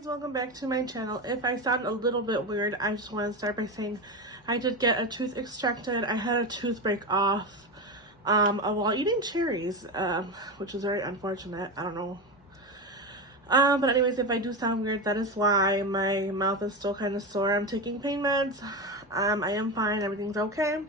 Guys, welcome back to my channel. If I sound a little bit weird, I just want to start by saying I did get a tooth extracted. I had a tooth break off while eating cherries, which is very unfortunate. I don't know. But anyways, if I do sound weird, that is why. My mouth is still kind of sore. I'm taking pain meds. I am fine. Everything's okay.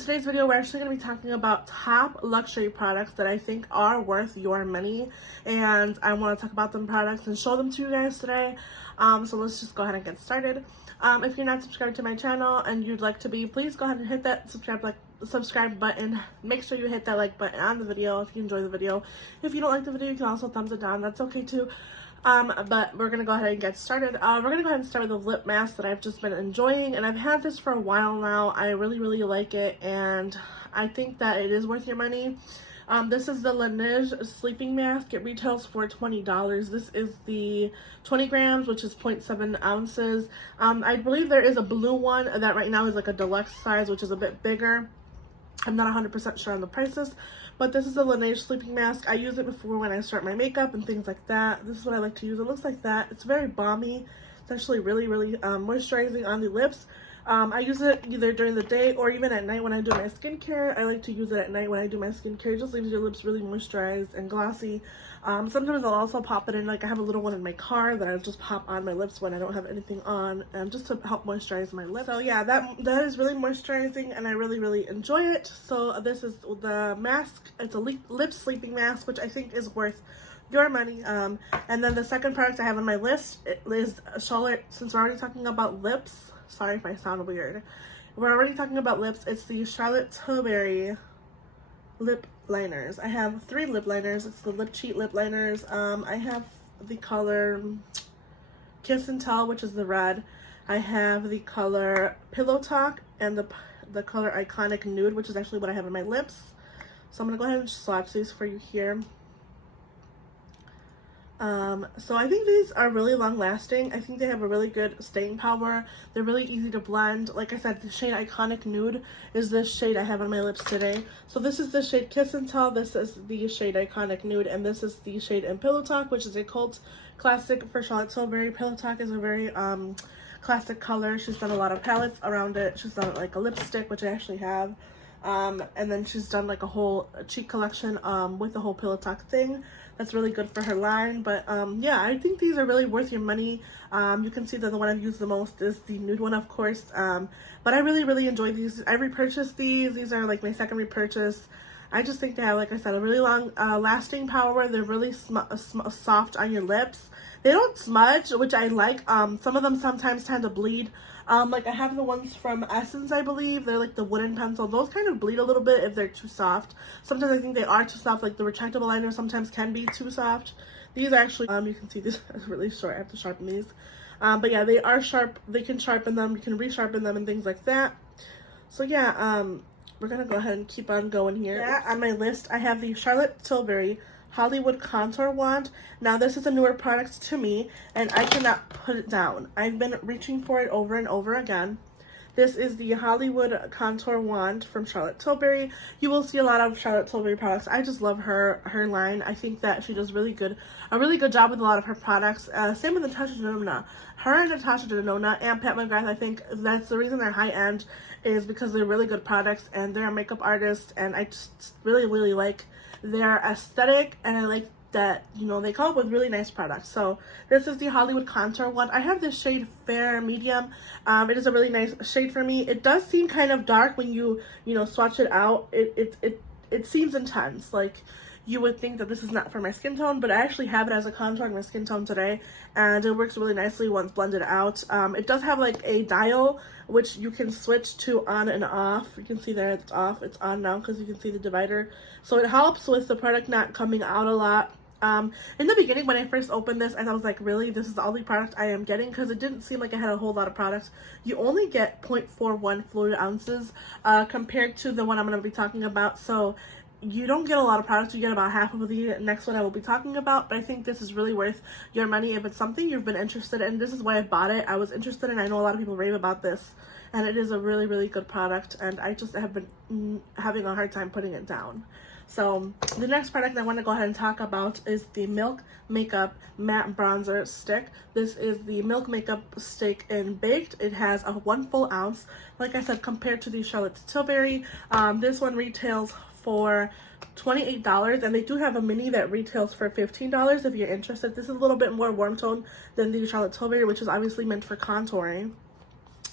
Today's video, we're actually going to be talking about top luxury products that I think are worth your money, and I want to talk about them products and show them to you guys today. So let's just go ahead and get started. If you're not subscribed to my channel and you'd like to be, please go ahead and hit that subscribe button. Make sure you hit that like button on the video if you enjoy the video. If you don't like the video, you can also thumbs it down. That's okay too. But we're gonna go ahead and get started. We're gonna go ahead and start with the lip mask that I've just been enjoying, and I've had this for a while now. I really like it, and I think that it is worth your money. This is the Lineage sleeping mask. It retails for $20. This is the 20 grams, which is 0.7 ounces. I believe there is a blue one that right now is like a deluxe size, which is a bit bigger. I'm not 100% sure on the prices, but this is the Lineage sleeping mask. I use it before when I start my makeup and things like that. This is what I like to use. It looks like that. It's very balmy. It's actually really moisturizing on the lips. I use it either during the day or even at night when I do my skincare. I like to use it at night when I do my skincare. It just leaves your lips really moisturized and glossy. Sometimes I'll also pop it in, like I have a little one in my car that I just pop on my lips when I don't have anything on, just to help moisturize my lips. So yeah, that is really moisturizing, and I really enjoy it. So this is the mask. It's a lip sleeping mask, which I think is worth your money. And then the second product I have on my list is Charlotte. Since we're already talking about lips, sorry if I sound weird, we're already talking about lips. It's the Charlotte Tilbury lip liners. I have 3 lip liners. It's the Lip Cheat lip liners. I have the color Kiss and Tell, which is the red. I have the color Pillow Talk and the color Iconic Nude, which is actually what I have on my lips. So I'm gonna go ahead and swatch these for you here. So I think these are really long lasting. I think they have a really good staying power. They're really easy to blend. Like I said, the shade Iconic Nude is this shade I have on my lips today. So this is the shade Kiss and Tell, this is the shade Iconic Nude, and this is the shade in Pillow Talk, which is a cult classic for Charlotte Tilbury. Pillow Talk is a very classic color. She's done a lot of palettes around it. She's done like a lipstick, which I actually have. And then she's done like a whole cheek collection with the whole Pillow Talk thing. That's really good for her line. But yeah, I think these are really worth your money. You can see that the one I've used the most is the nude one, of course. But I really enjoy these. I repurchased these. These are like my second repurchase. I just think they have, like I said, a really long lasting power. They're really soft on your lips. They don't smudge, which I like. Some of them sometimes tend to bleed. Like I have the ones from Essence, I believe. They're like the wooden pencil. Those kind of bleed a little bit if they're too soft. Sometimes I think they are too soft. Like the retractable liners sometimes can be too soft. These are actually, you can see these are really short. I have to sharpen these. But yeah, they are sharp. They can sharpen them. You can resharpen them and things like that. So yeah, we're gonna go ahead and keep on going here. Yeah, on my list, I have the Charlotte Tilbury Hollywood Contour Wand. Now this is a newer product to me, and I cannot put it down. I've been reaching for it over and over again. This is the Hollywood Contour Wand from Charlotte Tilbury. You will see a lot of Charlotte Tilbury products. I just love her line. I think that she does a really good job with a lot of her products. Same with Natasha-Nonna. Her and Natasha-Nonna and Pat McGrath, I think that's the reason they're high end, is because they're really good products and they're a makeup artist, and I just really like their aesthetic, and I like that, you know, they come up with really nice products. So this is the Hollywood Contour one. I have this shade Fair Medium. It is a really nice shade for me. It does seem kind of dark when you know, swatch it out. It seems intense. Like you would think that this is not for my skin tone, but I actually have it as a contour on my skin tone today, and it works really nicely once blended out. It does have like a dial which you can switch to on and off. You can see that it's off. It's on now because you can see the divider. So it helps with the product not coming out a lot. In the beginning, when I first opened this, and I was like, really, this is all the product I am getting, because it didn't seem like I had a whole lot of products. You only get 0.41 fluid ounces compared to the one I'm going to be talking about. So you don't get a lot of products. You get about half of the next one I will be talking about, but I think this is really worth your money if it's something you've been interested in. This is why I bought it. I was interested in, I know a lot of people rave about this, and it is a really good product, and I just have been having a hard time putting it down. So the next product I want to go ahead and talk about is the Milk Makeup Matte Bronzer Stick. This is the Milk Makeup Stick in Baked. It has a 1 full ounce. Like I said, compared to the Charlotte Tilbury, this one retails for $28, and they do have a mini that retails for $15 if you're interested. This is a little bit more warm tone than the Charlotte Tilbury, which is obviously meant for contouring.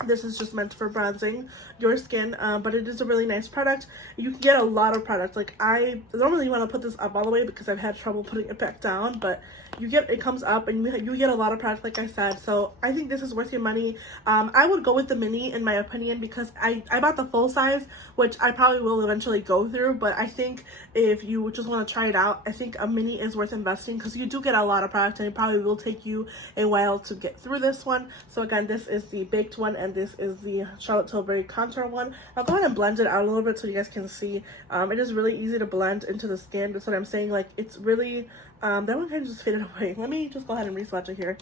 This is just meant for bronzing your skin, but it is a really nice product. You can get a lot of product. Like, I don't really want to put this up all the way because I've had trouble putting it back down, but it comes up and you get a lot of product, like I said. So I think this is worth your money. I would go with the mini in my opinion, because I bought the full size, which I probably will eventually go through, but I think if you just want to try it out, I think a mini is worth investing, because you do get a lot of product and it probably will take you a while to get through this one. So again, this is the baked one, and this is the Charlotte Tilbury contour one. I'll go ahead and blend it out a little bit so you guys can see. It is really easy to blend into the skin. That's what I'm saying. Like, it's really, that one kind of just faded away. Let me just go ahead and re-swatch it here.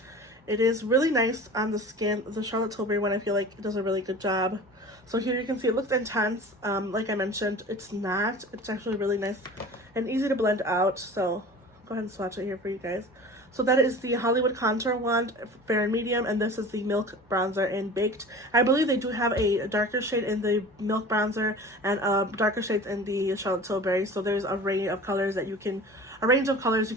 It is really nice on the skin. The Charlotte Tilbury one, I feel like it does a really good job. So here you can see it looks intense. Like I mentioned, it's not. It's actually really nice and easy to blend out. So go ahead and swatch it here for you guys. So that is the Hollywood Contour one, fair and medium, and this is the Milk Bronzer in Baked. I believe they do have a darker shade in the Milk Bronzer and darker shades in the Charlotte Tilbury. So there's a range of colors you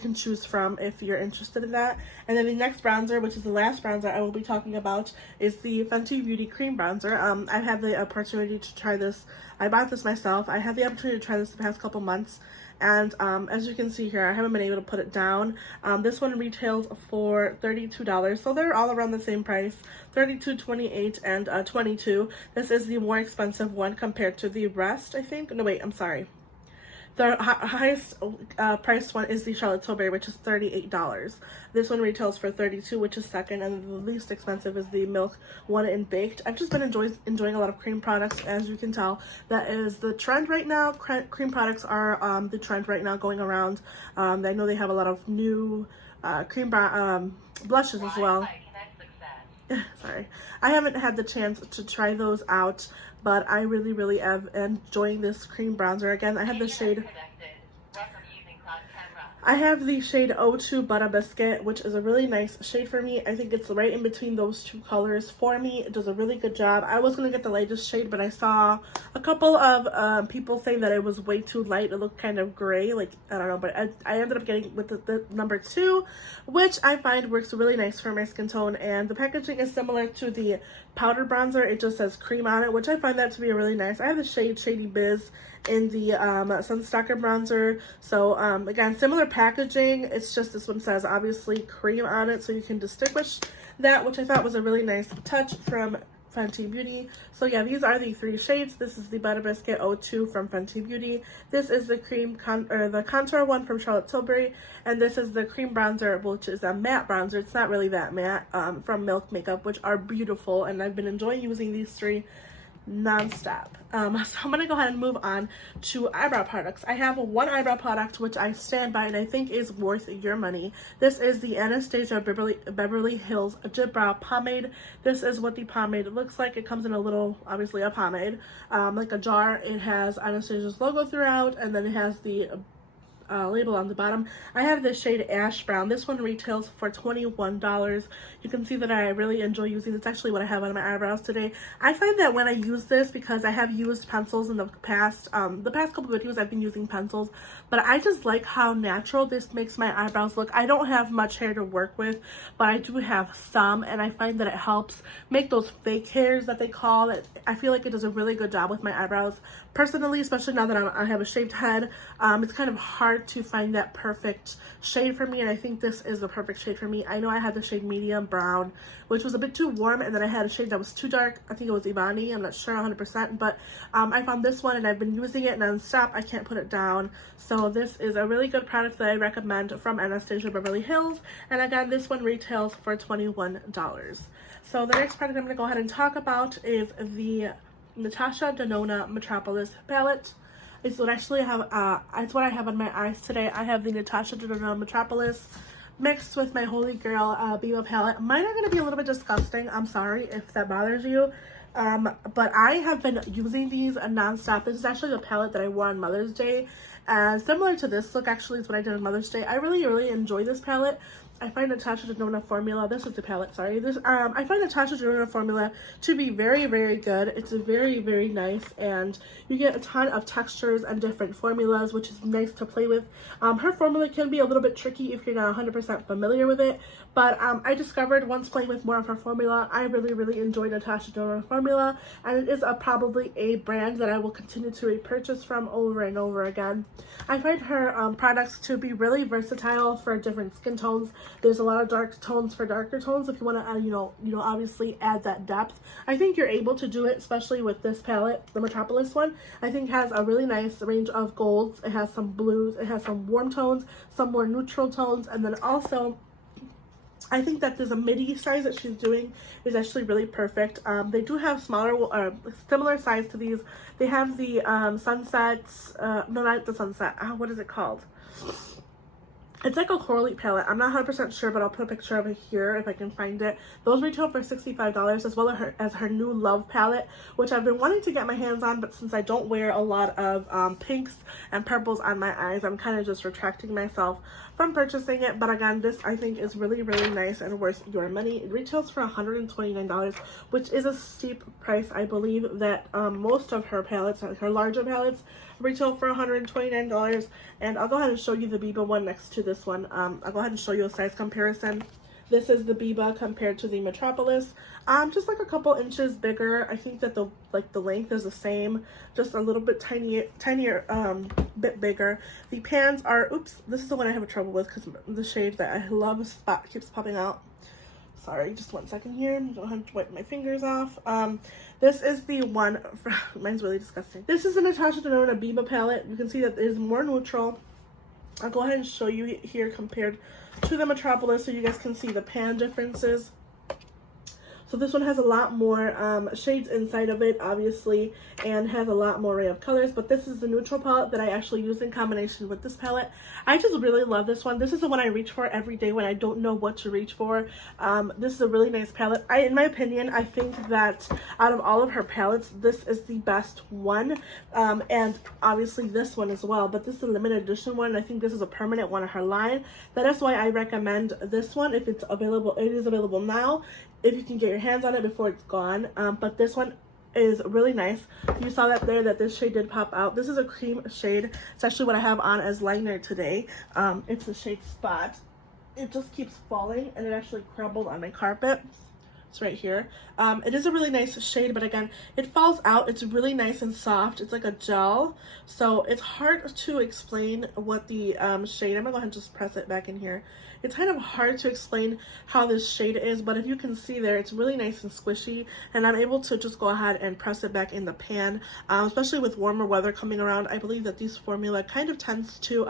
can choose from if you're interested in that. And then the next bronzer, which is the last bronzer I will be talking about, is the Fenty Beauty Cream Bronzer. I've had the opportunity to try this. I bought this myself. I had the opportunity to try this the past couple months. And as you can see here, I haven't been able to put it down. This one retails for $32, so they're all around the same price, $32, $28, and $22. This is the more expensive one compared to the rest, I think. No, wait, I'm sorry. The highest priced one is the Charlotte Tilbury, which is $38. This one retails for $32, which is second, and the least expensive is the Milk one in Baked. I've just been enjoying a lot of cream products, as you can tell. That is the trend right now. Cream products are the trend right now going around. I know they have a lot of new cream blushes as well. Sorry, I haven't had the chance to try those out, but I really am enjoying this cream bronzer. Again, I have the shade I have the shade 02 Butter Biscuit, which is a really nice shade for me. I think it's right in between those two colors for me. It does a really good job. I was going to get the lightest shade, but I saw a couple of people saying that it was way too light. It looked kind of gray, like, I don't know, but I ended up getting with the number 2, which I find works really nice for my skin tone. And the packaging is similar to the powder bronzer. It just says cream on it, which I find that to be really nice. I have the shade Shady Biz in the Sunstalker bronzer. So again, similar packaging. It's just this one says obviously cream on it, so you can distinguish that, which I thought was a really nice touch from Fenty Beauty. So yeah, these are the 3 shades. This is the Butter Biscuit 02 from Fenty Beauty. This is the the contour one from Charlotte Tilbury, and this is the cream bronzer, which is a matte bronzer. It's not really that matte, from Milk Makeup, which are beautiful, and I've been enjoying using these 3 non-stop. So I'm gonna go ahead and move on to eyebrow products. I have one eyebrow product which I stand by and I think is worth your money. This is the Anastasia Beverly Hills Dip Brow Pomade. This is what the pomade looks like. It comes in a little, obviously a pomade, like a jar. It has Anastasia's logo throughout, and then it has the label on the bottom. I have this shade Ash Brown. This one retails for $21. You can see that I really enjoy using this. It's actually what I have on my eyebrows today. I find that when I use this, because I have used pencils in the past couple of videos I've been using pencils, but I just like how natural this makes my eyebrows look. I don't have much hair to work with, but I do have some, and I find that it helps make those fake hairs that they call it. I feel like it does a really good job with my eyebrows personally, especially now that I have a shaved head. It's kind of hard to find that perfect shade for me, and I think this is the perfect shade for me. I know I had the shade medium brown, which was a bit too warm, and then I had a shade that was too dark. I think it was Ibani. I'm not sure 100%, but I found this one and I've been using it non-stop. I can't put it down. So this is a really good product that I recommend from Anastasia Beverly Hills, and again, this one retails for $21. So the next product I'm going to go ahead and talk about is the Natasha-Nonna Metropolis palette. It's what actually have it's what I have on my eyes today. I have the Natasha-Nonna Metropolis mixed with my Holy Grail Biba palette. Mine are going to be a little bit disgusting. I'm sorry if that bothers you. But I have been using these non-stop. This is actually the palette that I wore on Mother's Day. Similar to this look actually is what I did on Mother's Day. I really enjoy this palette. I find Natasha-Nonna formula, this is the palette, sorry. I find Natasha-Nonna formula to be very good. It's very nice, and you get a ton of textures and different formulas, which is nice to play with. Her formula can be a little bit tricky if you're not 100% familiar with it, but I discovered once playing with more of her formula, I really enjoy Natasha-Nonna formula, and it is probably a brand that I will continue to repurchase from over and over again. I find her products to be really versatile for different skin tones. There's a lot of dark tones for darker tones if you want to, you know, obviously add that depth. I think you're able to do it, especially with this palette, the Metropolis one. I think has a really nice range of golds. It has some blues. It has some warm tones, some more neutral tones, and then also I think that there's a midi size that she's doing is actually really perfect. They do have smaller or similar size to these. They have the sunsets, no, not the sunset. What is it called? It's like a corally palette. I'm not 100% sure, but I'll put a picture of it here if I can find it. Those retail for $65, as well as her new Love palette, which I've been wanting to get my hands on, but since I don't wear a lot of pinks and purples on my eyes, I'm kind of just retracting myself from purchasing it. But again, this I think is really nice and worth your money. It retails for $129, which is a steep price. I believe that most of her palettes, her larger palettes, retail for $129, and I'll go ahead and show you the Biba one next to this one. I'll go ahead and show you a size comparison. This is the Biba compared to the Metropolis. Just like a couple inches bigger. I think that the length is the same, just a little bit tinier bit bigger. The pans are, oops, this is the one I have trouble with because the shade that I love spot keeps popping out. Sorry, just 1 second here. I'm gonna have to wipe my fingers off. This is the one for, mine's really disgusting. This is the Natasha-Nonna Biba palette. You can see that it is more neutral. I'll go ahead and show you here compared to the Metropolis so you guys can see the pan differences. So this one has a lot more shades inside of it, obviously, and has a lot more array of colors. But this is the neutral palette that I actually use in combination with this palette. I just really love this one. This is the one I reach for every day when I don't know what to reach for. This is a really nice palette. In my opinion, I think that out of all of her palettes, this is the best one. And obviously this one as well. But this is a limited edition one. I think this is a permanent one of her line. That is why I recommend this one if it's available. It is available now, if you can get your hands on it before it's gone. But this one is really nice. You saw that there, that this shade did pop out. This is a cream shade. It's actually what I have on as liner today. It's the shade Spot. It just keeps falling, and it actually crumbled on my carpet. It's right here. It is a really nice shade, but again, it falls out. It's really nice and soft. It's like a gel, so it's hard to explain what the shade. I'm gonna go ahead and just press it back in here. It's kind of hard to explain how this shade is, but if you can see there, it's really nice and squishy, and I'm able to just go ahead and press it back in the pan, especially with warmer weather coming around. I believe that this formula kind of tends to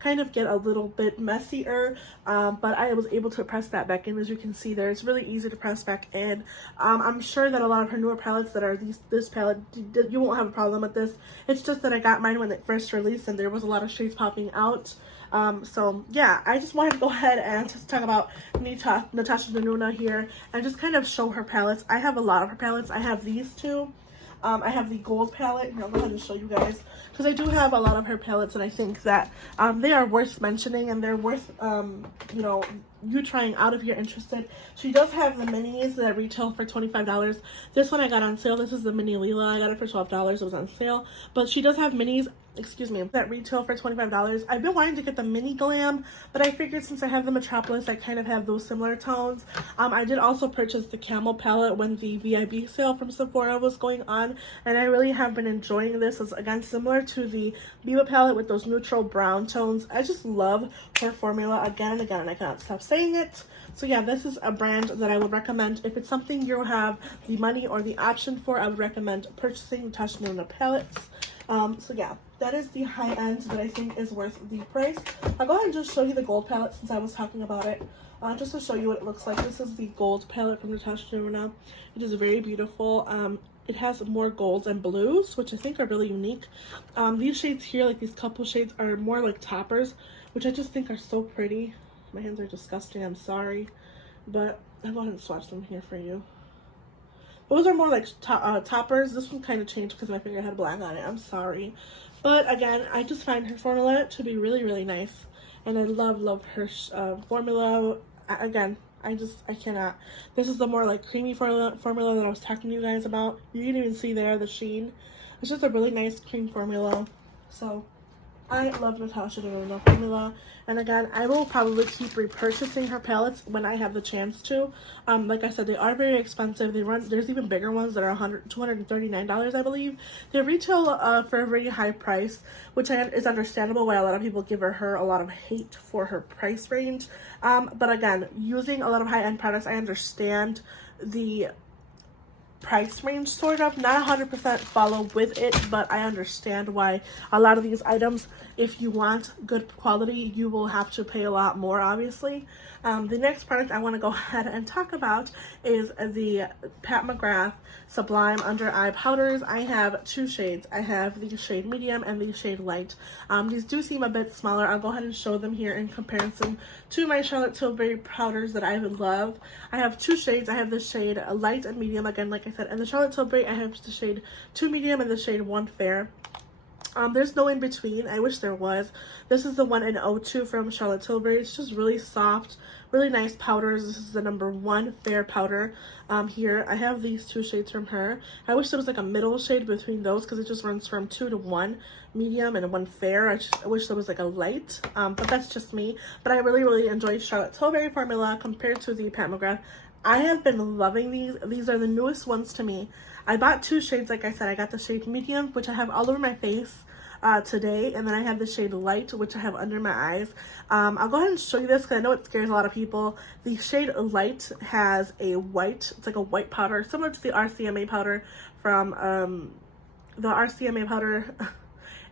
kind of get a little bit messier, but I was able to press that back in. As you can see there, it's really easy to press back in. I'm sure that a lot of her newer palettes that are this palette, you won't have a problem with this. It's just that I got mine when it first released, and there was a lot of shades popping out. So yeah, I just wanted to go ahead and just talk about Natasha-Nonna here and just kind of show her palettes. I have a lot of her palettes. I have these two. I have the gold palette. I'll go ahead and show you guys because I do have a lot of her palettes, and I think that they are worth mentioning, and they're worth you know, you trying out if you're interested. She does have the minis that retail for $25. This one I got on sale. This is the mini Lila. I got it for $12. It was on sale, but she does have minis, excuse me, that retail for $25. I've been wanting to get the mini glam, but I figured since I have the Metropolis, I kind of have those similar tones. I did also purchase the Camel Palette when the VIB sale from Sephora was going on, and I really have been enjoying this. It's again similar to the Biba palette with those neutral brown tones. I just love her formula again and again, and I cannot stop saying it. So yeah, this is a brand that I would recommend. If it's something you have the money or the option for, I would recommend purchasing Natasha-Nonna palettes. So yeah, that is the high end that I think is worth the price. I'll go ahead and just show you the gold palette since I was talking about it. Just to show you what it looks like. This is the gold palette from Natasha-Nonna. It is very beautiful. It has more golds and blues, which I think are really unique. These shades here, like these couple shades, are more like toppers, which I just think are so pretty. My hands are disgusting, I'm sorry, but I'll go ahead and swatch them here for you. Those are more like toppers. This one kind of changed because my finger had black on it. I'm sorry. But again, I just find her formula to be really, really nice. And I love her formula. Again, I cannot. This is the more like creamy formula that I was talking to you guys about. You can even see there the sheen. It's just a really nice cream formula. So I love Natasha-Nonna formula. And again, I will probably keep repurchasing her palettes when I have the chance to. Like I said, they are very expensive. There's even bigger ones that are $239, I believe. They retail for a very high price, which is understandable why a lot of people give her a lot of hate for her price range. But again, using a lot of high-end products, I understand the price range, sort of. Not 100% follow with it, but I understand why a lot of these items, if you want good quality, you will have to pay a lot more, obviously. The next product I want to go ahead and talk about is the Mcgrath Sublime Under Eye Powders. I have two shades. I have the shade medium and the shade light. These do seem a bit smaller. I'll go ahead and show them here in comparison to my Charlotte Tilbury powders that I would love. I have two shades. I have the shade light and medium, again, like I said, and the Charlotte Tilbury, I have the shade 2 medium and the shade 1 fair. There's no in between. I wish there was. This is the one in 02 from Charlotte Tilbury. It's just really soft, really nice powders. This is the number 1 fair powder. Here I have these two shades from her. I wish there was like a middle shade between those because it just runs from 2 to 1 medium and 1 fair. I wish there was like a light, but that's just me. But I really enjoyed Charlotte Tilbury formula compared to the Mcgrath. I have been loving these. These are the newest ones to me. I bought two shades, like I said. I got the shade medium, which I have all over my face today, and then I have the shade light, which I have under my eyes. I'll go ahead and show you this because I know it scares a lot of people. The shade light has a white, it's like a white powder, similar to the RCMA powder from the RCMA powder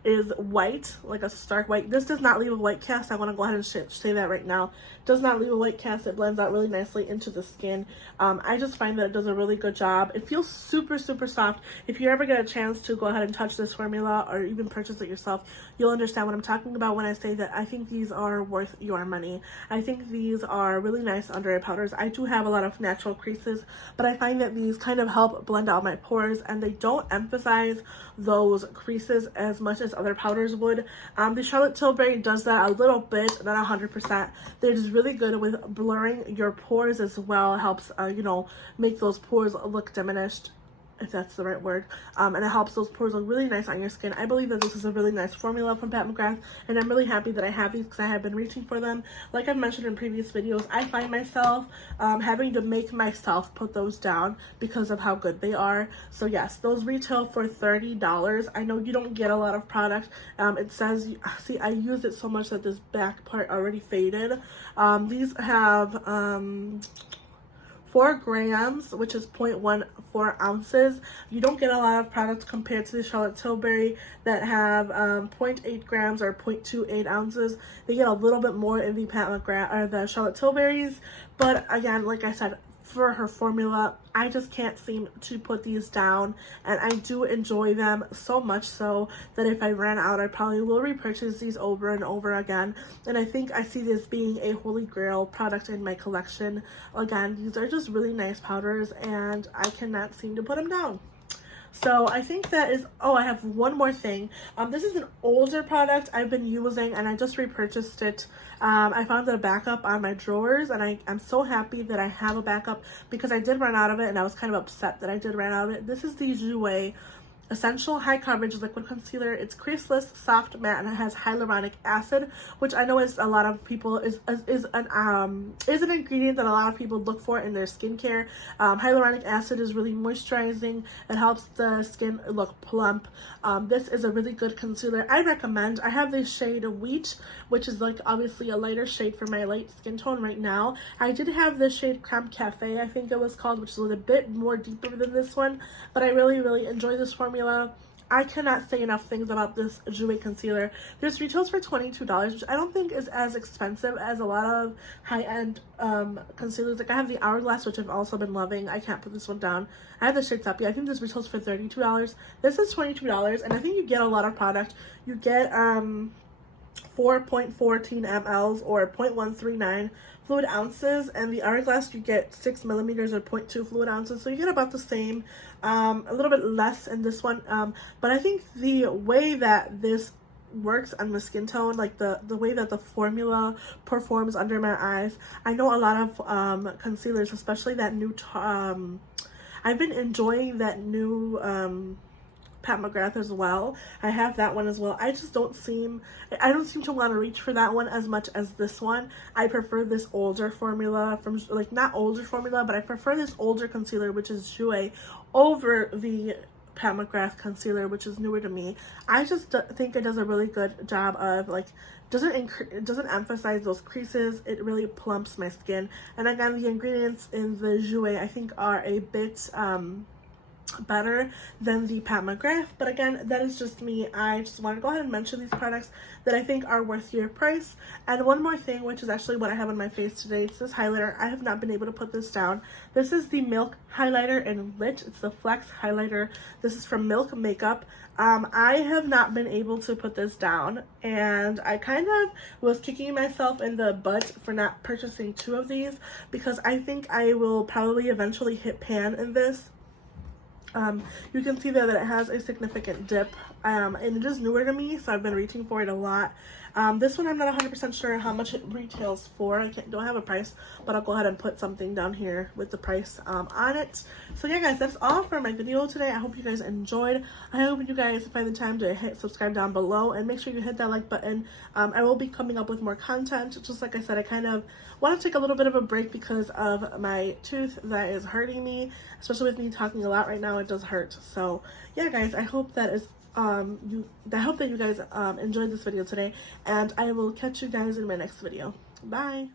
is white, like a stark white. This does not leave a white cast. I want to go ahead and say that right now. Does not leave a white cast. It blends out really nicely into the skin. I just find that it does a really good job. It feels super soft. If you ever get a chance to go ahead and touch this formula or even purchase it yourself, you'll understand what I'm talking about when I say that I think these are worth your money. I think these are really nice under eye powders. I do have a lot of natural creases, but I find that these kind of help blend out my pores, and they don't emphasize those creases as much as other powders would. The Charlotte Tilbury does that a little bit, not 100%. They're just really good with blurring your pores as well. It helps, you know, make those pores look diminished, if that's the right word, and it helps those pores look really nice on your skin. I believe that this is a really nice formula from Mcgrath, and I'm really happy that I have these because I have been reaching for them. Like I've mentioned in previous videos, I find myself having to make myself put those down because of how good they are. So yes, those retail for $30. I know you don't get a lot of product. It says, see, I used it so much that this back part already faded. These have 4 grams, which is 0.14 ounces. You don't get a lot of products compared to the Charlotte Tilbury that have 0.8 grams or 0.28 ounces. They get a little bit more in the Mcgrath or the Charlotte Tilbury's, but again, like I said, for her formula, I just can't seem to put these down, and I do enjoy them so much so that if I ran out, I probably will repurchase these over and over again. And I think I see this being a holy grail product in my collection. Again, these are just really nice powders, and I cannot seem to put them down. So I think that is, oh, I have one more thing. This is an older product I've been using, and I just repurchased it. I found a backup on my drawers, and I'm so happy that I have a backup because I did run out of it, and I was kind of upset that I did run out of it. This is the Jouer Essential High Coverage Liquid Concealer. It's creaseless, soft, matte, and it has hyaluronic acid, which I know is a lot of people is an ingredient that a lot of people look for in their skincare. Hyaluronic acid is really moisturizing. It helps the skin look plump. This is a really good concealer. I recommend. I have this shade Wheat, which is like obviously a lighter shade for my light skin tone right now. I did have this shade Creme Cafe, I think it was called, which is a little bit more deeper than this one, but I really enjoy this formula. I cannot say enough things about this Jouer concealer. This retails for $22, which I don't think is as expensive as a lot of high-end concealers. Like I have the Hourglass, which I've also been loving. I can't put this one down. I have the shade Tappy. I think this retails for $32. This is $22, and I think you get a lot of product. You get 4.14 mLs or 0.139 fluid ounces, and the Hourglass you get 6 millimeters or 0.2 fluid ounces, so you get about the same, a little bit less in this one, but I think the way that this works on my skin tone, like the way that the formula performs under my eyes. I know a lot of concealers, especially that new I've been enjoying that new Pat McGrath as well. I have that one as well. I don't seem to want to reach for that one as much as this one. I prefer this older formula from, like, not older formula, but I prefer this older concealer, which is Jouer, over the Pat McGrath concealer, which is newer to me. I just think it does a really good job of, like, it doesn't emphasize those creases. It really plumps my skin. And again, the ingredients in the Jouer I think are a bit better than the Pat McGrath, but again, that is just me. I just want to go ahead and mention these products that I think are worth your price. And one more thing, which is actually what I have on my face today, it's this highlighter. I have not been able to put this down. This is the Milk highlighter in Lit. It's the Flex highlighter. This is from Milk Makeup. I have not been able to put this down, and I kind of was kicking myself in the butt for not purchasing 2 of these, because I think I will probably eventually hit pan in this. You can see there that it has a significant dip, and it is newer to me, so I've been reaching for it a lot. This one I'm not 100% sure how much it retails for. I don't have a price, but I'll go ahead and put something down here with the price on it. So yeah, guys, that's all for my video today. I hope you guys enjoyed. I hope you guys find the time to hit subscribe down below, and make sure you hit that like button. I will be coming up with more content. Just like I said, I kind of want to take a little bit of a break because of my tooth that is hurting me, especially with me talking a lot right now. It does hurt. So yeah, guys, I hope that is I hope that you guys enjoyed this video today, and I will catch you guys in my next video. Bye.